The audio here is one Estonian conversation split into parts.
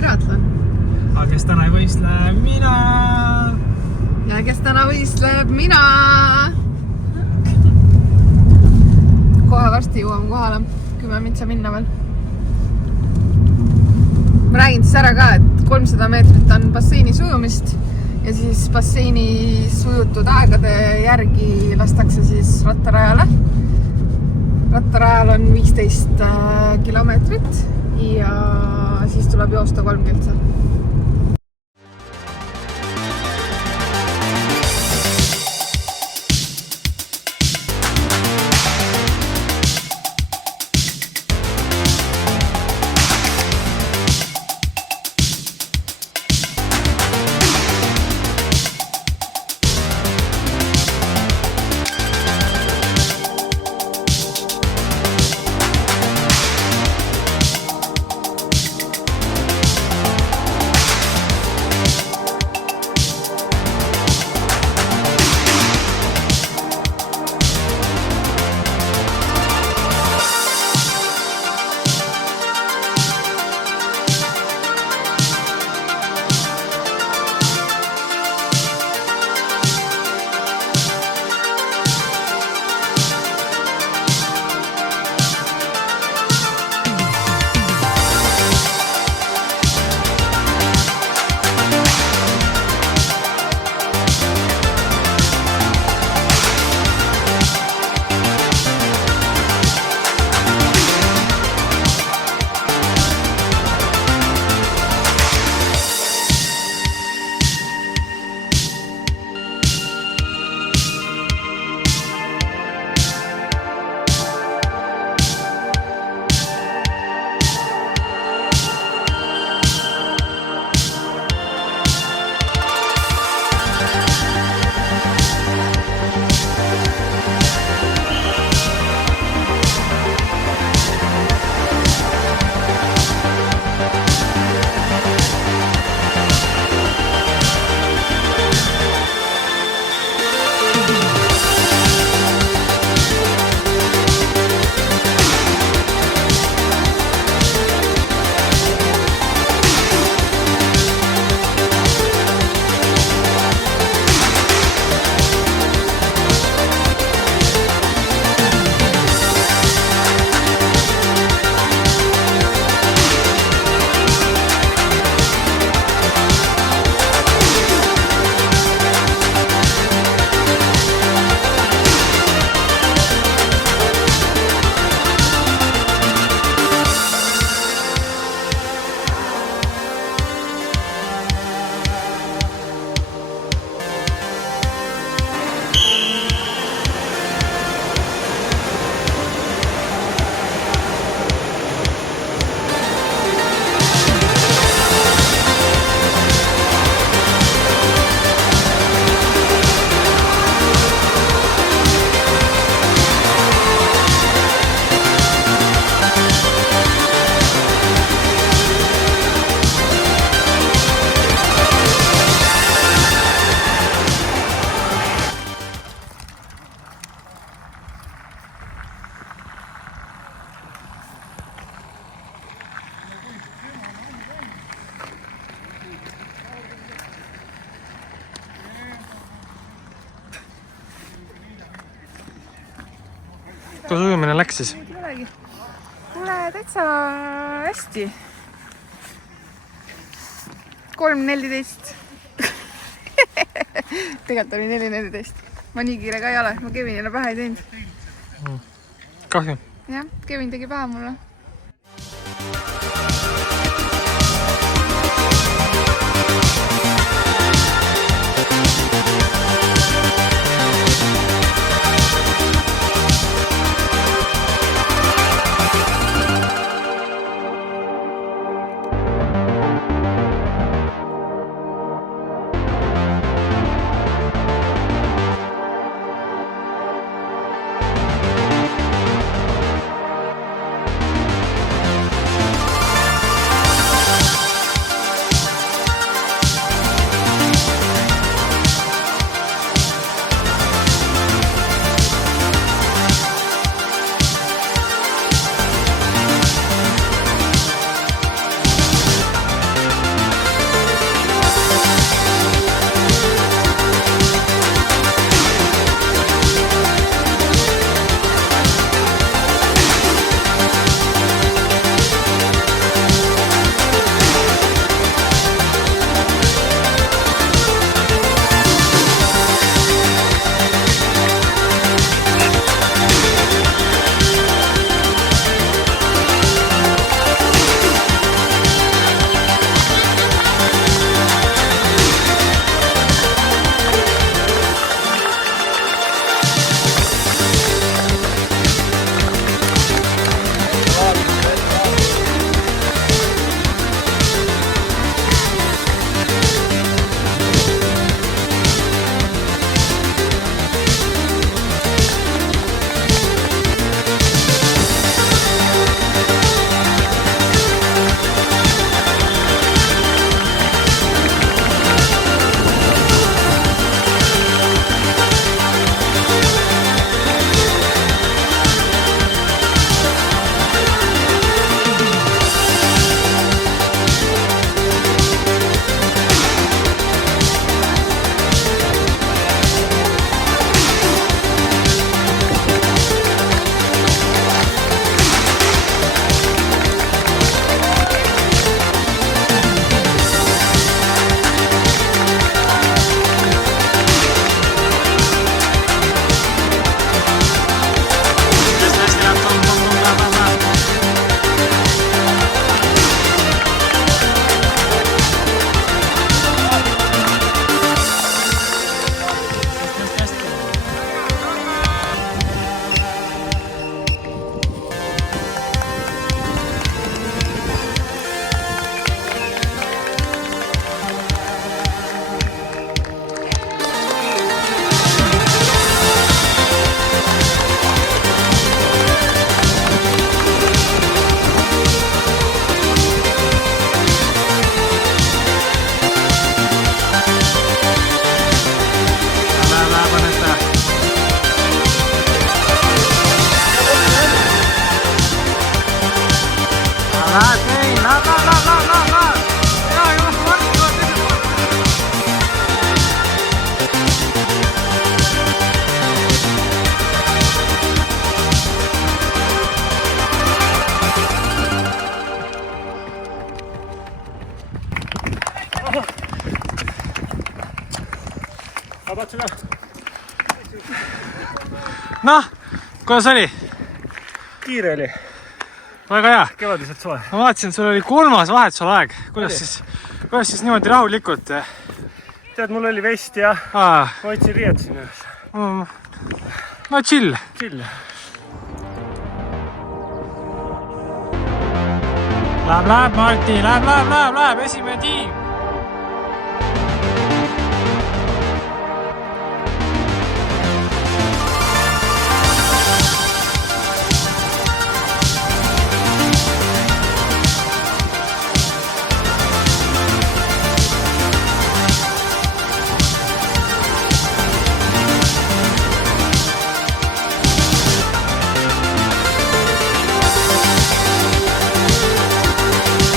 triatlon. Aga kes täna võistleb? Mina! Ja kes täna võistleb? Mina! Kohe varsti jõuame kohale. 10 mintsa minna veel. Ma räägin siis ära ka, et 300 meetrit on basseini sujumist ja siis basseini sujutud aegade järgi lastakse siis rattarajale. Rattarajal on 15 kilomeetrit ja siis tuleb joosta 3 kiltsa. Kuidas ujumine läks siis? Kuule, täitsa hästi. 3.14. Tegelikult oli 4.14. Ma nii kiire ka ei ole. Ma Kevinile pähe ei teinud. Kahju. Jah, Kevin tegi pähe mulle. Noh, kuidas oli? Kiire oli. Väga hea. Kevadiselt soe. Ma vaatasin, sul oli 3. vahetusalaeg. Kuidas siis niimoodi rahulikult? Tead, mul oli vest ja ma võtsin riietasin üles. No chill. Chill. Läheb, Marti, läheb, esimene tiim.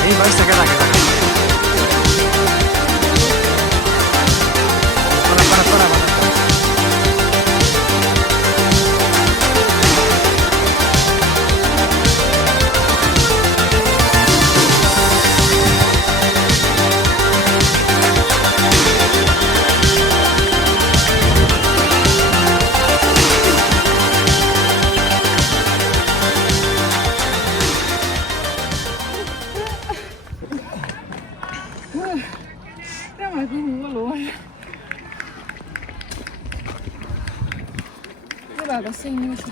Ei paista kedagi. Pane. Räme kõhu valu on. Tule basseini juurde.